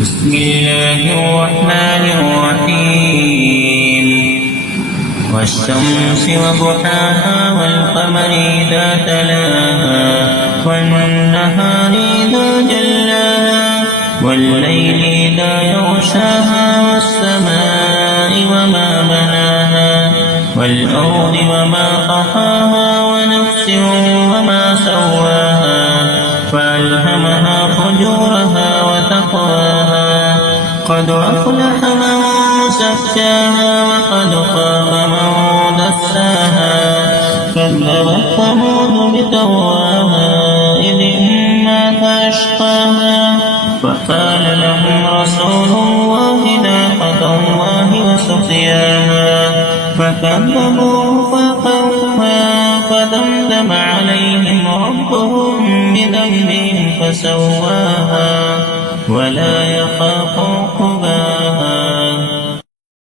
بسم الله الرحمن الرحيم والشمس وضحاها والقمر إذا تلاها والنهار إذا جلاها والليل إذا يغشاها والسماء وما بناها والأرض وما طحاها ونفس وما سواها فألهمها فجورها وتقواها قد أفلح من زكاها وقد خاب من دساها كذبت ثمود بتقواها إذ انبعث أشقاها فقال لهم رسول الله ناقة الله وسقياها فكذبوه فعقروها فدمدم عليهم ربهم بذنبهم فسواها ولا يخاف